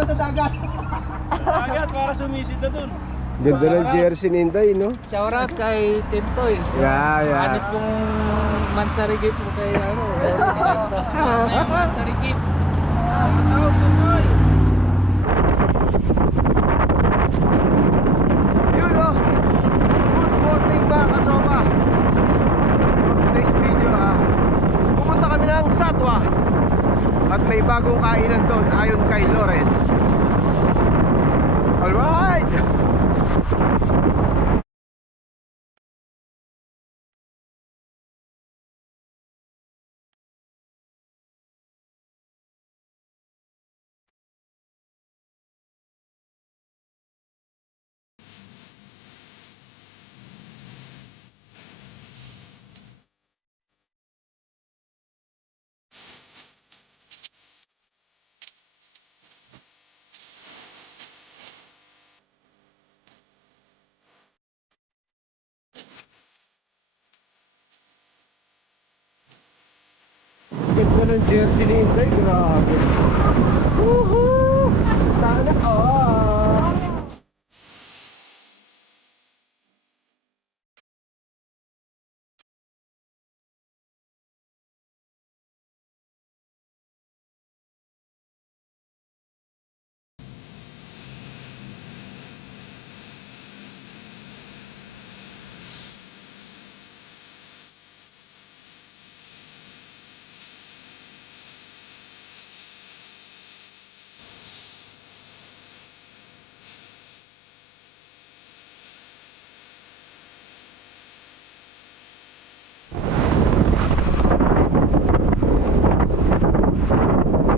doon sa dagat. Dagat para sumisid na dun. Ganda ng jersey ni Inday, no? Shoutout kay Tintoy. Yeah. Hanip pong mansarigip po kay ano. Sarikip. Yun, oh. Good morning mga katropa. For today's video, pumunta kami ng Satwa. At may bagong kainan doon ayon kay Loren. Alright! Ganda ng jersey ni Inday, grabe. Woohoo! Sana all!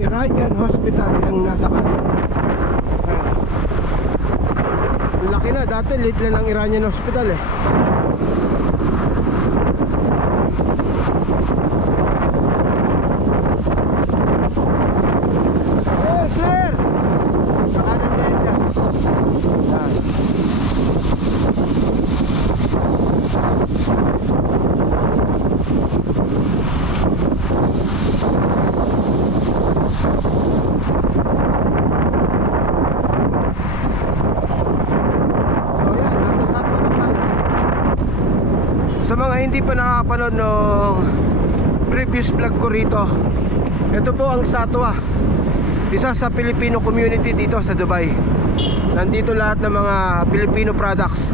Iranian Hospital yung nasa kanan. Ang laki na, dati late lang ang Iranian Hospital eh. Hey sir! Sa kanan din yan. Yan. Sa mga hindi pa nakapanood ng previous vlog ko rito, ito po ang Satwa, isa sa Filipino community dito sa Dubai. Nandito lahat ng mga Filipino products.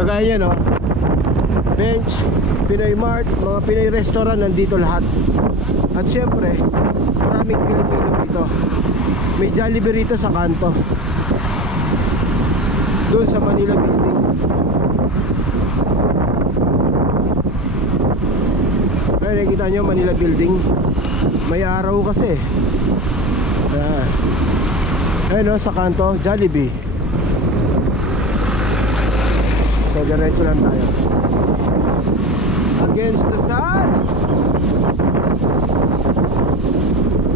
Kagaya yan, no? Bench, Pinoy Mart, mga Pinoy restaurant, nandito lahat. At syempre, maraming Filipino dito. May Jollibee rito sa kanto, doon sa Manila Building. Ay, nakikita nyo Manila Building. May araw kasi. Ayun, no, sa kanto, Jollibee. So, diretso lang tayo. Against the sun.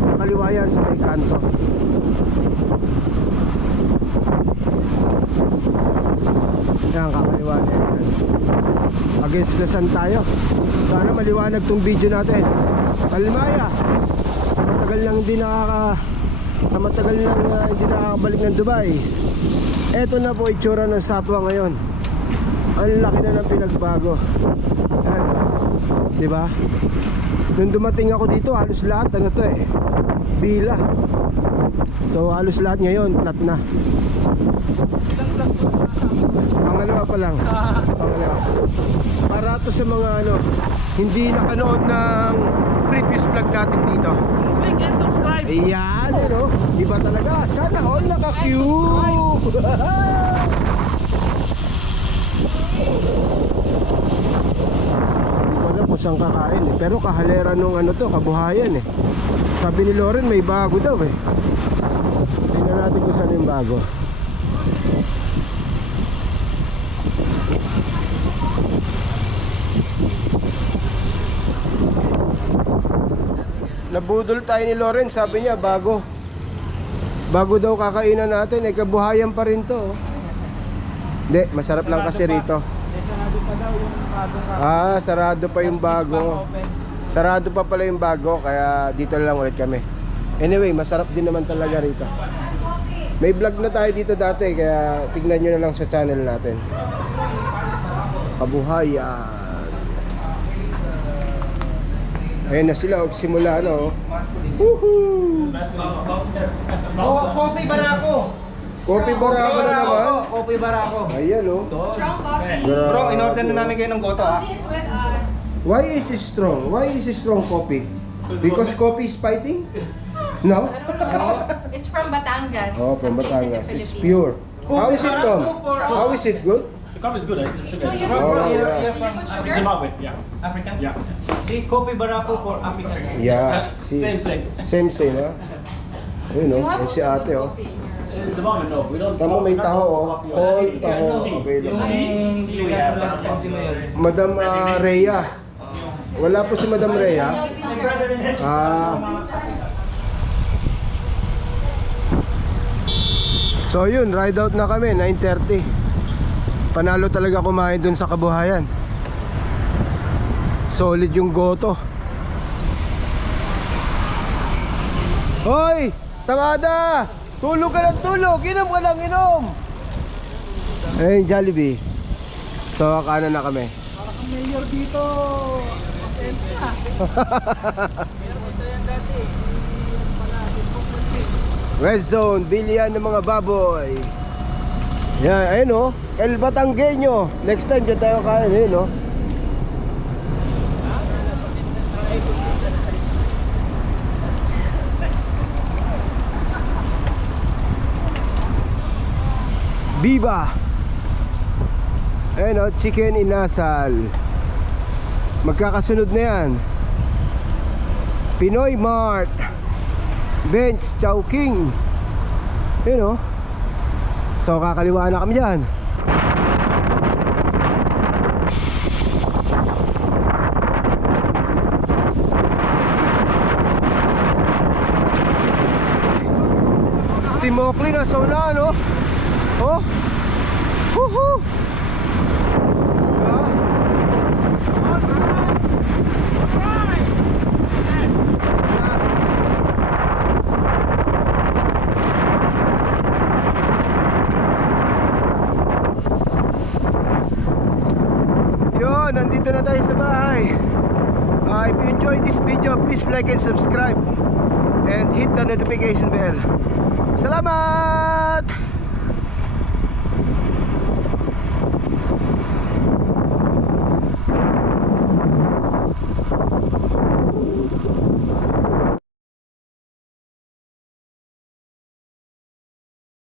Nakaliwa yan sa may kanto. Yan, kakaliwa na yan. Against the sun tayo. Sana maliwanag tong video natin. Almaya, matagal lang hindi nakakabalik ng Dubai. Eto na po itsura ng Satwa ngayon. Ang laki na ng pinagbago. Ayan, diba? Nung dumating ako dito, halos lahat ano to eh, bila. So halos lahat ngayon flat na. Pangalawa pa lang. Pangalawa. Para to sa mga ano, hindi nakanood ng previous vlog natin dito. Click and subscribe. Ayan, ano? Iba talaga. Sana all naka-cube. Hindi ko alam kung saan kakain eh. Pero kahalera nung ano to, kabuhayan eh. Sabi ni Loren may bago daw eh. Tingnan natin kung saan yung bago. Nabudol tayo ni Loren, sabi niya bago daw kakainan natin, eh kabuhayan pa rin to. Hindi, masarap lang kasi rito. Sarado pa daw yung bagong kakain. Sarado pa yung bago. Sarado pa pala yung bago, kaya dito lang ulit kami. Anyway, masarap din naman talaga rito. May vlog na tayo dito dati, kaya tignan nyo na lang sa channel natin. Kabuhayan. Ayun na sila, simula no. Woohoo! Coffee Barako. Coffee Barako na naman. Coffee Barako. Ayan oh. Strong coffee. Bro, in-order na namin kayo ng goto ah. Coffee is with us. Why is it strong? Why is it strong coffee? Because coffee is fighting? No? I don't know. It's from Batangas. Oh, from a place in the Batangas. It's Philippines. pure. How is it, Tom? How is it good? The coffee is good, it's sugar. No, you Oh, put yeah. You're from Zimbabwe, yeah. African? Yeah. The Coffee Barako for African. Yeah. Same. Same, ha? Ayun You oh, have yan si also ate good oh. coffee here. In Zimbabwe, no, we don't. Tama, may taho oh. Coffee All on it. taho Tea. available. Tea we have. Madam Rhea. Wala po si Madam Rhea. So yun, ride out na kami, 9:30. Panalo talaga kumain dun sa Kabuhayan. Solid yung goto. Hoy! Tamada! Tulog ka ng tulog! Inom ka lang, inom! Ayun, Jollibee. So, kanan na kami. Ang mayor dito. West Zone, bilihan ng mga baboy. Yan, ayun o. El Batangueño. Next time dyan tayo kain, ayun o. Viva. Ayun o, chicken inasal. Magkakasunod na yan. Pinoy Mart, Bench Chowking. Ayun o. So kakaliwa na kami dyan. Team Oakley na sa unahan no? Oh. Woohoo. Yun, nandito na tayo sa bahay. If you enjoyed this video, please like and subscribe and hit the notification bell. Salamat!